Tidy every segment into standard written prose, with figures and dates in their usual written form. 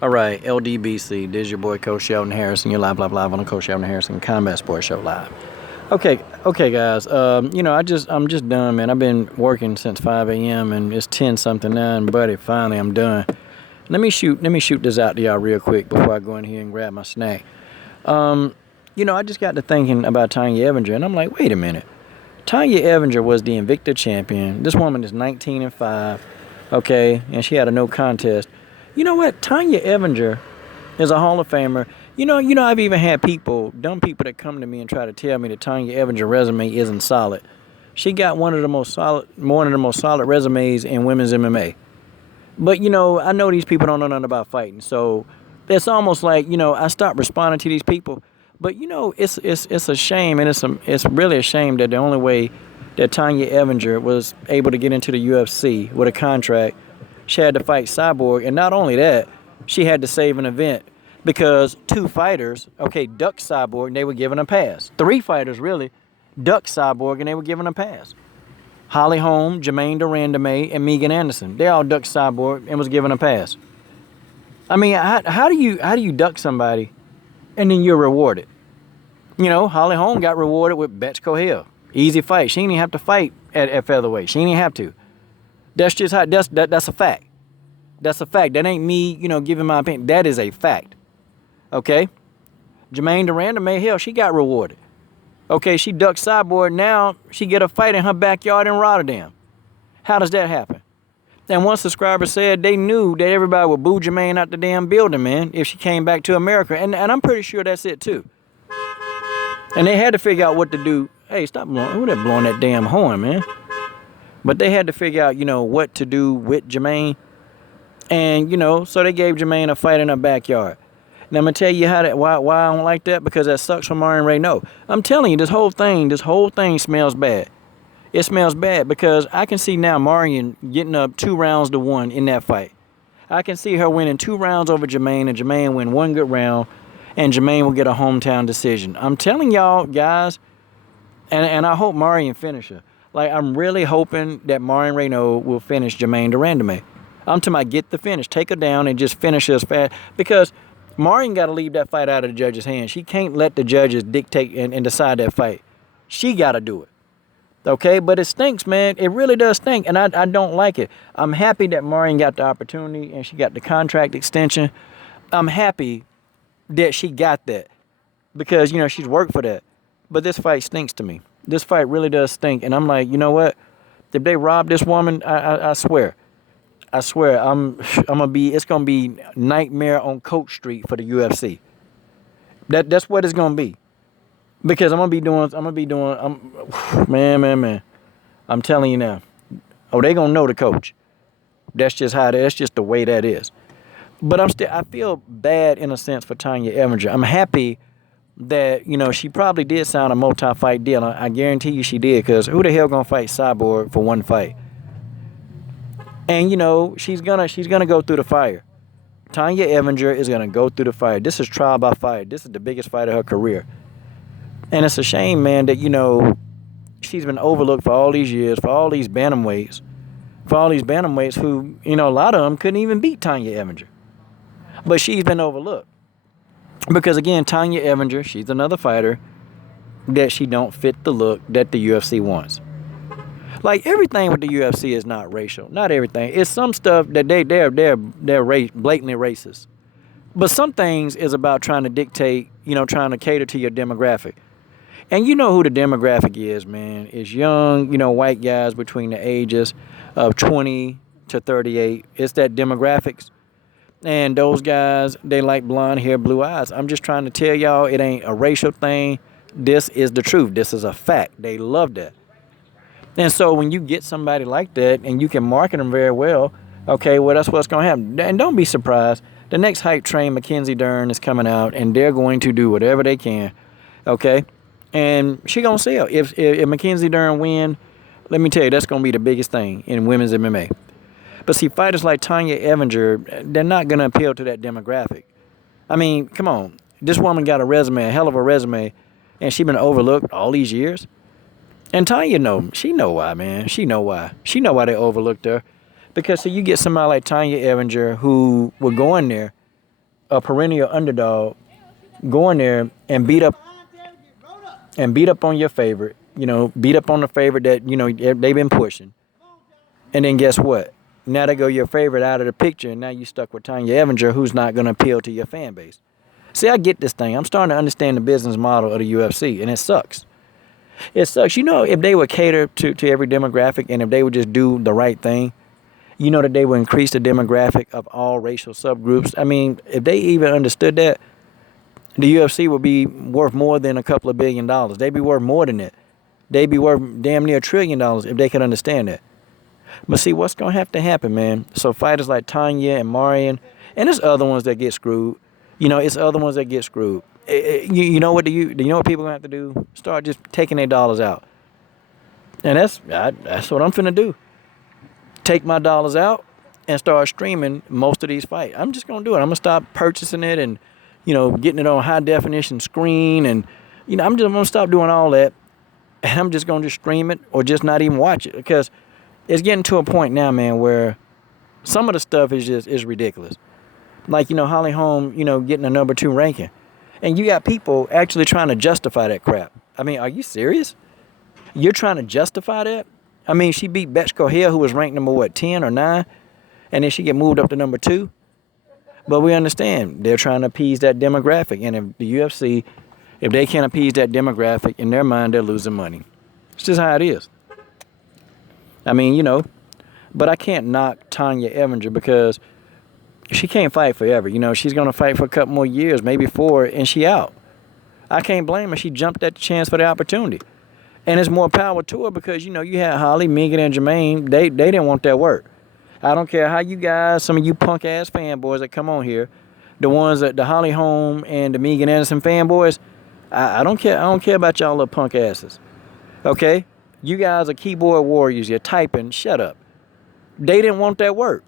All right, LDBC. This is your boy Coach Sheldon Harrison. You're live on the Coach Sheldon Harrison Combat Sports Show live. Okay, guys. I'm just done, man. I've been working since 5 a.m. and it's 10 something now, and buddy, finally I'm done. Let me shoot this out to y'all real quick before I go in here and grab my snack. I just got to thinking about Tonya Evinger, and I'm like, wait a minute. Tonya Evinger was the Invicta champion. This woman is 19-5, okay, and she had a no contest. You know what? Tonya Evinger is a Hall of Famer. I've even had dumb people that come to me and try to tell me that Tonya Evinger resume isn't solid. She got one of the most solid resumes in women's MMA. But I know these people don't know nothing about fighting, so it's almost like I stopped responding to these people. But it's a shame, and it's really a shame that the only way that Tonya Evinger was able to get into the UFC with a contract, she had to fight Cyborg, and not only that, she had to save an event because two fighters, ducked Cyborg, and they were given a pass. Three fighters, really, ducked Cyborg, and they were given a pass. Holly Holm, Jermaine Durandame, and Megan Anderson, they all ducked Cyborg and was given a pass. I mean, how do you duck somebody and then you're rewarded? Holly Holm got rewarded with Betchko Hill. Easy fight. She didn't even have to fight at featherweight. She didn't even have to. That's just how that's a fact. That's a fact. That ain't me, giving my opinion. That is a fact. Okay? Jermaine Durandame, hell, she got rewarded. Okay, she ducked Cyborg. Now she get a fight in her backyard in Rotterdam. How does that happen? And one subscriber said they knew that everybody would boo Jermaine out the damn building, man, if she came back to America. And I'm pretty sure that's it, too. And they had to figure out what to do. Hey, stop blowing. Who that blowing that damn horn, man? But they had to figure out, what to do with Jermaine. And, so they gave Jermaine a fight in her backyard. Now, I'm going to tell you why I don't like that, because that sucks for Marion Renaud. I'm telling you, this whole thing smells bad. It smells bad because I can see now Marion getting up 2-1 in that fight. I can see her winning 2 rounds over Jermaine, and Jermaine win 1 good round, and Jermaine will get a hometown decision. I'm telling y'all, guys, and I hope Marion finish her. Like, I'm really hoping that Marion Renaud will finish Jermaine Durandame. I'm talking about get the finish. Take her down and just finish her as fast. Because Marion got to leave that fight out of the judges' hands. She can't let the judges dictate and decide that fight. She got to do it. Okay? But it stinks, man. It really does stink. And I don't like it. I'm happy that Marion got the opportunity and she got the contract extension. I'm happy that she got that. Because, she's worked for that. But this fight stinks to me. This fight really does stink. And I'm like, you know what? If they rob this woman, I swear. It's gonna be nightmare on Coach Street for the UFC. That's what it's gonna be. Because man. I'm telling you now. Oh, they gonna know the coach. That's just the way that is. But I feel bad in a sense for Tonya Evinger. I'm happy that, she probably did sign a multi-fight deal. I guarantee you she did, because who the hell gonna fight Cyborg for one fight? And, she's gonna go through the fire. Tonya Evinger is gonna go through the fire. This is trial by fire. This is the biggest fight of her career. And it's a shame, man, that, she's been overlooked for all these years, for all these bantamweights. For all these bantamweights who, a lot of them couldn't even beat Tonya Evinger. But she's been overlooked. Because, again, Tonya Evinger, she's another fighter that she don't fit the look that the UFC wants. Like, everything with the UFC is not racial. Not everything. It's some stuff that they're blatantly racist. But some things is about trying to dictate, trying to cater to your demographic. And you know who the demographic is, man. It's young, white guys between the ages of 20 to 38. It's that demographics. And those guys, they like blonde hair, blue eyes. I'm just trying to tell y'all, it ain't a racial thing. This is the truth. This is a fact. They love that. And so when you get somebody like that and you can market them very well, okay, well, that's what's going to happen. And don't be surprised. The next hype train, Mackenzie Dern, is coming out, and they're going to do whatever they can, okay? And she going to sell. If Mackenzie Dern win, let me tell you, that's going to be the biggest thing in women's MMA. But see, fighters like Tonya Evinger, they're not going to appeal to that demographic. I mean, come on. This woman got a hell of a resume, and she been overlooked all these years. And Tonya she know why, man. She know why. She know why they overlooked her. Because, see, you get somebody like Tonya Evinger who would go in there a perennial underdog, go in there and beat up on your favorite, beat up on the favorite that, they've been pushing. And then guess what? Now they go your favorite out of the picture, and now you stuck with Tonya Evinger, who's not going to appeal to your fan base. See, I get this thing. I'm starting to understand the business model of the UFC, and it sucks. It sucks. If they would cater to every demographic and if they would just do the right thing, that they would increase the demographic of all racial subgroups. I mean, if they even understood that, the UFC would be worth more than a couple of $1 billion. They'd be worth more than that. They'd be worth damn near $1 trillion if they could understand that. But see, what's going to have to happen, man? So fighters like Tonya and Marion, and there's other ones that get screwed. It's other ones that get screwed. You know what people are going to have to do? Start just taking their dollars out. And that's what I'm finna do. Take my dollars out and start streaming most of these fights. I'm just going to do it. I'm going to stop purchasing it and, getting it on high definition screen. And, I'm just going to stop doing all that. And I'm just going to just stream it or just not even watch it. Because it's getting to a point now, man, where some of the stuff is ridiculous. Like, Holly Holm, getting a number 2 ranking. And you got people actually trying to justify that crap. I mean, are you serious? You're trying to justify that? I mean, she beat Betchko Hill, who was ranked number, 10 or 9? And then she get moved up to number 2? But we understand they're trying to appease that demographic. And if the UFC, if they can't appease that demographic, in their mind, they're losing money. It's just how it is. I mean, but I can't knock Tonya Evinger because she can't fight forever. She's going to fight for a couple more years, maybe 4, and she out. I can't blame her. She jumped at the chance for the opportunity. And it's more power to her because, you had Holly, Megan, and Jermaine. They didn't want that work. I don't care how you guys, some of you punk-ass fanboys that come on here, the ones that the Holly Holm and the Megan Anderson fanboys, I don't care. I don't care about y'all little punk asses. Okay? You guys are keyboard warriors. You're typing. Shut up. They didn't want that work.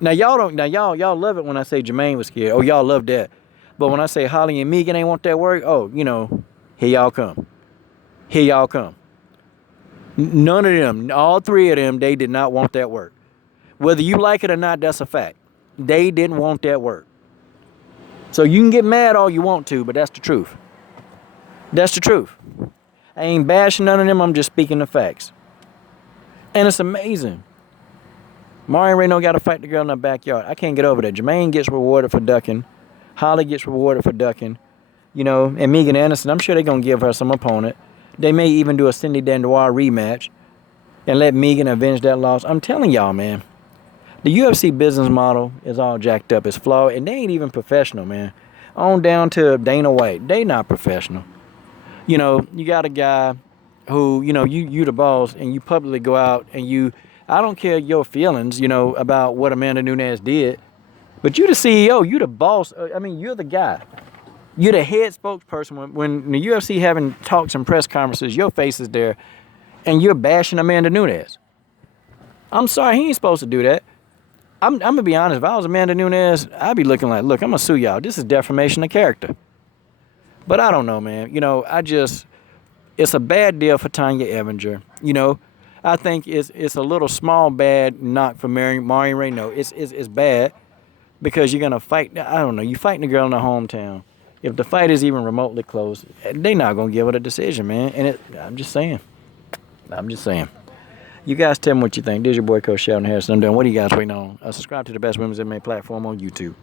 Now y'all love it when I say Jermaine was scared. Oh, y'all love that. But when I say Holly and Megan ain't want that work, here y'all come. Here y'all come. None of them, all 3 of them, they did not want that work. Whether you like it or not, that's a fact. They didn't want that work. So you can get mad all you want to, but that's the truth. That's the truth. I ain't bashing none of them. I'm just speaking the facts. And it's amazing. Marion Reno got to fight the girl in the backyard. I can't get over that. Jermaine gets rewarded for ducking. Holly gets rewarded for ducking. And Megan Anderson, I'm sure they're going to give her some opponent. They may even do a Cindy Dandois rematch and let Megan avenge that loss. I'm telling y'all, man. The UFC business model is all jacked up. It's flawed. And they ain't even professional, man. On down to Dana White. They not professional. You got a guy who, you the boss, and you publicly go out and I don't care your feelings, about what Amanda Nunes did, but you the CEO, you the boss. I mean, you're the guy. You're the head spokesperson. When the UFC having talks and press conferences, your face is there, and you're bashing Amanda Nunes. I'm sorry, he ain't supposed to do that. I'm going to be honest. If I was Amanda Nunes, I'd be looking like, look, I'm going to sue y'all. This is defamation of character. But I don't know, man. It's a bad deal for Tonya Evinger. I think it's a little small bad knock for Marion Reno. It's bad because you're going to fight. I don't know. You fighting a girl in her hometown. If the fight is even remotely close, they not going to give it a decision, man. And I'm just saying. You guys tell me what you think. This is your boy, Coach Sheldon Harrison. I'm done. What are you guys waiting on? Subscribe to the best women's MMA platform on YouTube.